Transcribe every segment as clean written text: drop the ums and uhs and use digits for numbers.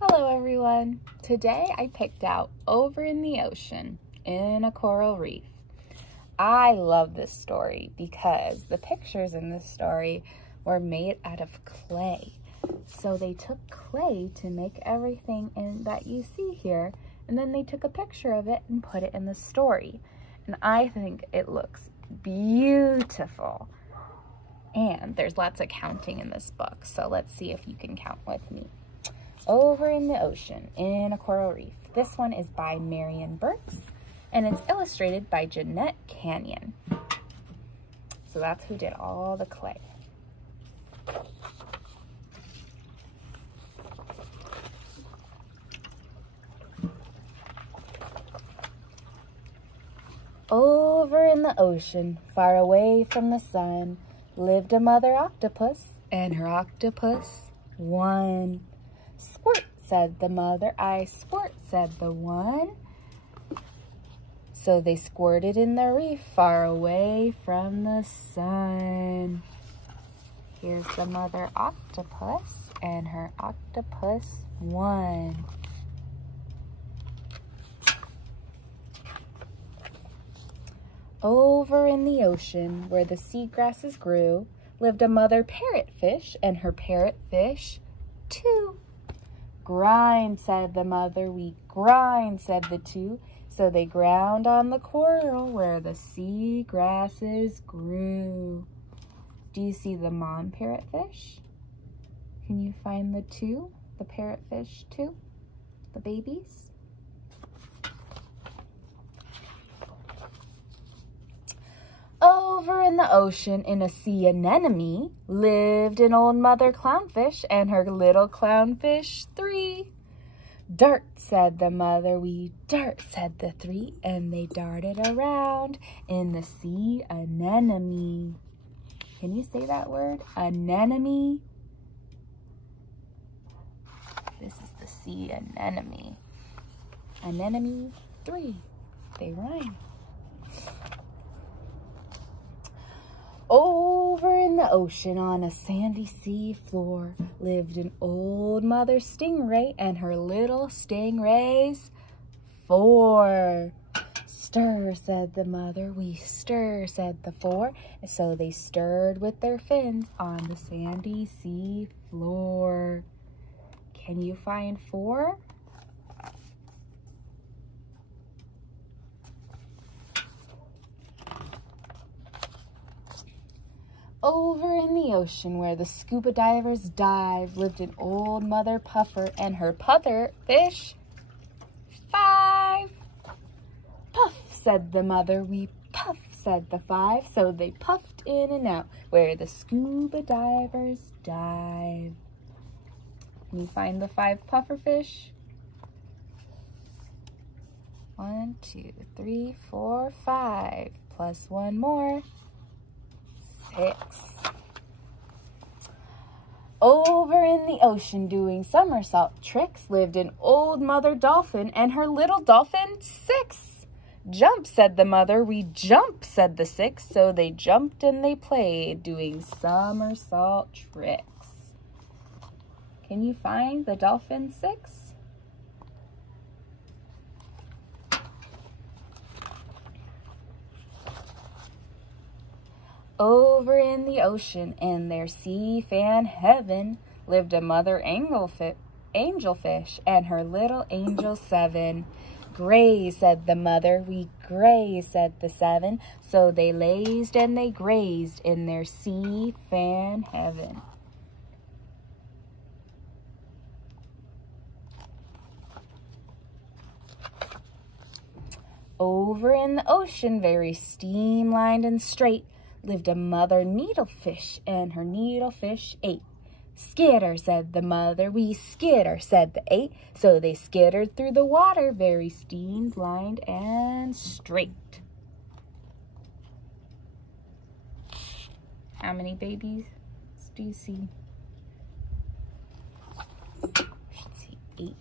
Hello everyone. Today I picked out Over in the Ocean in a Coral Reef. I love this story because the pictures in this story were made out of clay. So they took clay to make everything that you see here, and then they took a picture of it and put it in the story. And I think it looks beautiful. And there's lots of counting in this book, so let's see if you can count with me. Over in the Ocean in a Coral Reef. This one is by Marion Burks, and it's illustrated by Jeanette Canyon. So that's who did all the clay. Over in the ocean, far away from the sun, lived a mother octopus, and her octopus won. Squirt, said the mother. I squirt, said the one. So they squirted in the reef, far away from the sun. Here's the mother octopus, and her octopus won. Over in the ocean, where the sea grasses grew, lived a mother parrotfish, and her parrotfish too. Grind, said the mother, we grind, said the two. So they ground on the coral where the sea grasses grew. Do you see the mom parrotfish? Can you find the two, the parrotfish too, the babies? Over in the ocean, in a sea anemone, lived an old mother clownfish and her little clownfish three. Dart, said the mother, we dart, said the three, and they darted around in the sea anemone. Can you say that word? Anemone. This is the sea anemone. Anemone three. They rhyme. Over in the ocean on a sandy sea floor lived an old mother stingray and her little stingrays four. Stir, said the mother, we stir, said the four. So they stirred with their fins on the sandy sea floor. Can you find four? Over in the ocean where the scuba divers dive lived an old mother puffer and her puffer fish five. Puff, said the mother, we puff, said the five. So they puffed in and out where the scuba divers dive. Can you find the five puffer fish? 1, 2, 3, 4, 5. Plus one more. 6. Over in the ocean doing somersault tricks lived an old mother dolphin and her little dolphin 6. Jump, said the mother, we jump, said the 6. So they jumped and they played doing somersault tricks. Can you find the dolphin 6? Over in the ocean, in their sea fan heaven, lived a mother angelfish and her little angel 7. Gray, said the mother, we gray, said the 7. So they lazed and they grazed in their sea fan heaven. Over in the ocean, very streamlined and straight, lived a mother needlefish and her needlefish 8. Skitter, said the mother, we skitter, said the 8. So they skittered through the water, very streamlined and straight. How many babies do you see? I should see 8.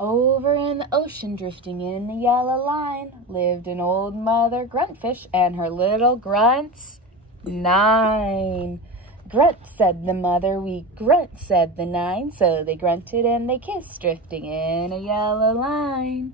Over in the ocean, drifting in the yellow line, lived an old mother gruntfish and her little grunts 9. Grunt, said the mother, we grunt, said the nine. So they grunted and they kissed, drifting in a yellow line.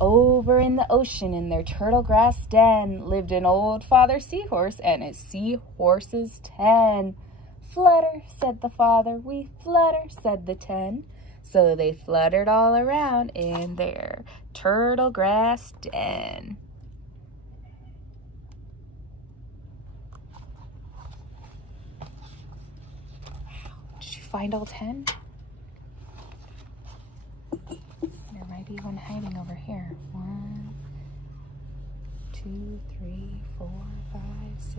Over in the ocean, in their turtle grass den, lived an old father seahorse and his seahorses 10. Flutter, said the father, we flutter, said the 10. So they fluttered all around in their turtle grass den. Wow, did you find all 10? There might be one hiding over here. 1, 2, 3, 4, 5, 6,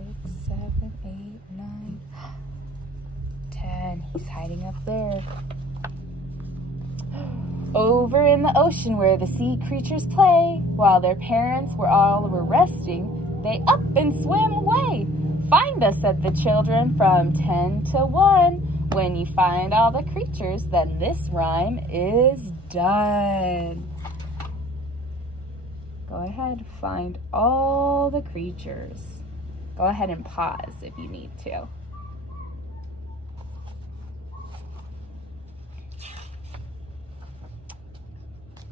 7, 8, 9, 10. He's hiding up there. Over in the ocean where the sea creatures play, while their parents were resting, they up and swam away. Find us, said the children, from 10 to 1. When you find all the creatures, then this rhyme is done. Go ahead, find all the creatures. Go ahead and pause if you need to.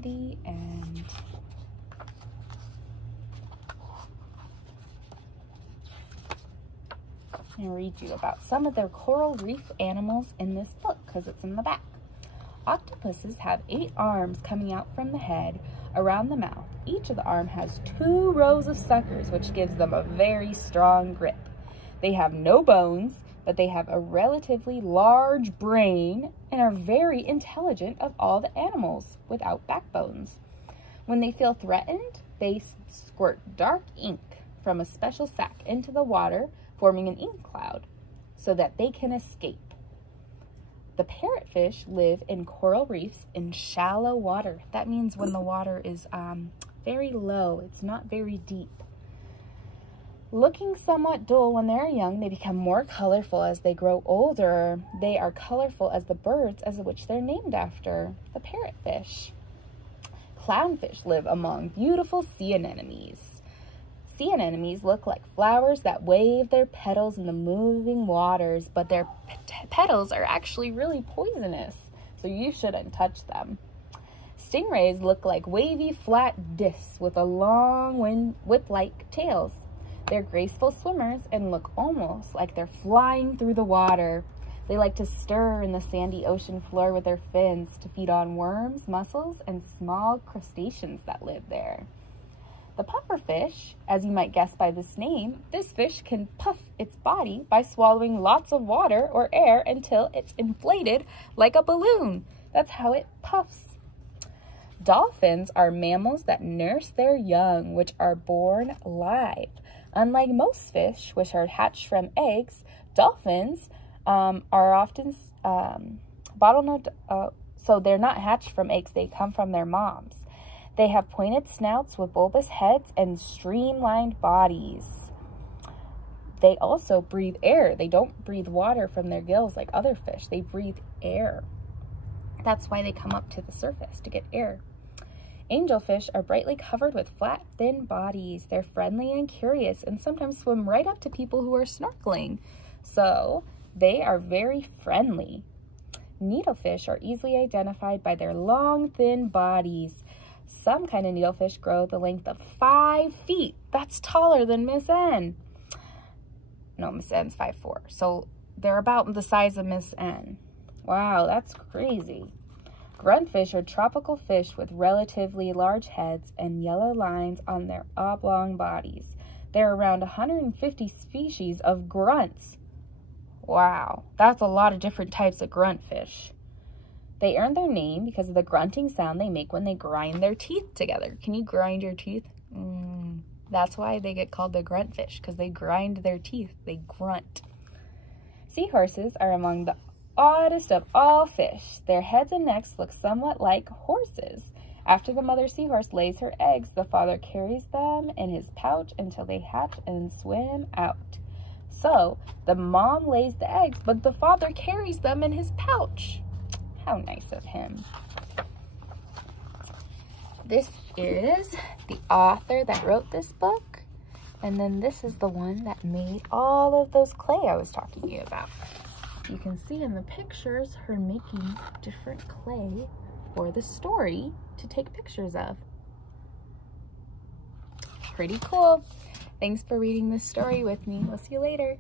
The end. I'm going to read you about some of the coral reef animals in this book because it's in the back. Octopuses have 8 arms coming out from the head around the mouth. Each of the arms has 2 rows of suckers, which gives them a very strong grip. They have no bones, but they have a relatively large brain and are very intelligent of all the animals without backbones. When they feel threatened, they squirt dark ink from a special sac into the water, forming an ink cloud so that they can escape. The parrotfish live in coral reefs in shallow water. That means when the water is very low, it's not very deep. Looking somewhat dull when they're young, they become more colorful as they grow older. They are colorful as the birds as which they're named after, the parrotfish. Clownfish live among beautiful sea anemones. Sea anemones look like flowers that wave their petals in the moving waters, but their petals are actually really poisonous, so you shouldn't touch them. Stingrays look like wavy, flat discs with a long whip-like tails. They're graceful swimmers and look almost like they're flying through the water. They like to stir in the sandy ocean floor with their fins to feed on worms, mussels, and small crustaceans that live there. The pufferfish, as you might guess by this name, this fish can puff its body by swallowing lots of water or air until it's inflated like a balloon. That's how it puffs. Dolphins are mammals that nurse their young, which are born live. Unlike most fish, which are hatched from eggs, dolphins are often bottlenose, so they're not hatched from eggs, they come from their moms. They have pointed snouts with bulbous heads and streamlined bodies. They also breathe air. They don't breathe water from their gills like other fish. They breathe air. That's why they come up to the surface, to get air. Angelfish are brightly covered with flat, thin bodies. They're friendly and curious and sometimes swim right up to people who are snorkeling. So they are very friendly. Needlefish are easily identified by their long, thin bodies. Some kind of needlefish grow the length of 5 feet. That's taller than Miss N. No, Miss N's 5'4". So they're about the size of Miss N. Wow, that's crazy. Gruntfish are tropical fish with relatively large heads and yellow lines on their oblong bodies. There are around 150 species of grunts. Wow, that's a lot of different types of gruntfish. They earn their name because of the grunting sound they make when they grind their teeth together. Can you grind your teeth? That's why they get called the gruntfish, because they grind their teeth. They grunt. Seahorses are among the oddest of all fish. Their heads and necks look somewhat like horses. After the mother seahorse lays her eggs, the father carries them in his pouch until they hatch and swim out. So, the mom lays the eggs, but the father carries them in his pouch. How nice of him. This is the author that wrote this book. And then this is the one that made all of those clay I was talking to you about. You can see in the pictures her making different clay for the story to take pictures of. Pretty cool. Thanks for reading this story with me. We'll see you later.